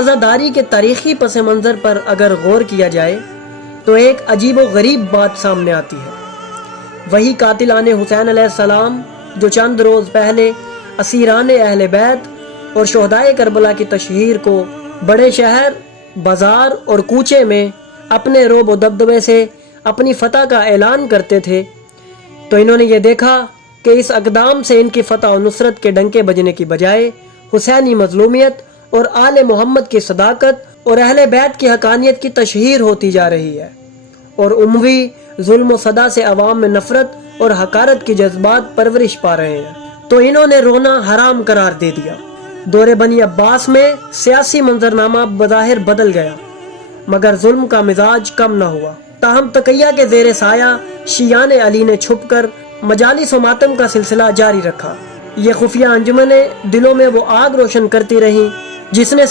अज़ादारी के तारीख़ी पस मंज़र पर अगर गौर किया जाए तो एक अजीब व गरीब बात सामने आती है। वही कातिलाने हुसैन अलैहिस्सलाम जो चंद रोज़ पहले असीराने अहले बैत और शोहदाए करबला की तशहीर को बड़े शहर, बाज़ार और कूचे में अपने रोब व दबदबे से अपनी फ़तह का ऐलान करते थे, तो इन्होंने ये देखा कि इस अक़दाम से इनकी फ़तह और नुसरत के डंके बजने की बजाय हुसैनी मज़लूमियत और आले मोहम्मद की सदाकत और अहले बैत की हकानियत की तशहीर होती जा रही है और उमवी जुल्म सदा से अवाम में नफरत और हकारत की जज्बात परवरिश पा रहे हैं। तो इन्होंने रोना हराम करार दे दिया। दौरे बनी अब्बास में सियासी मंजरनामा बज़ाहिर बदल गया, मगर जुल्म का मिजाज कम न हुआ। ताहम तकैया के ज़ेरे साया शियाने अली ने छुप कर मजालिस व मातम का सिलसिला जारी रखा। ये खुफिया अंजुमने दिलों में वो आग रोशन करती रहीं जिसने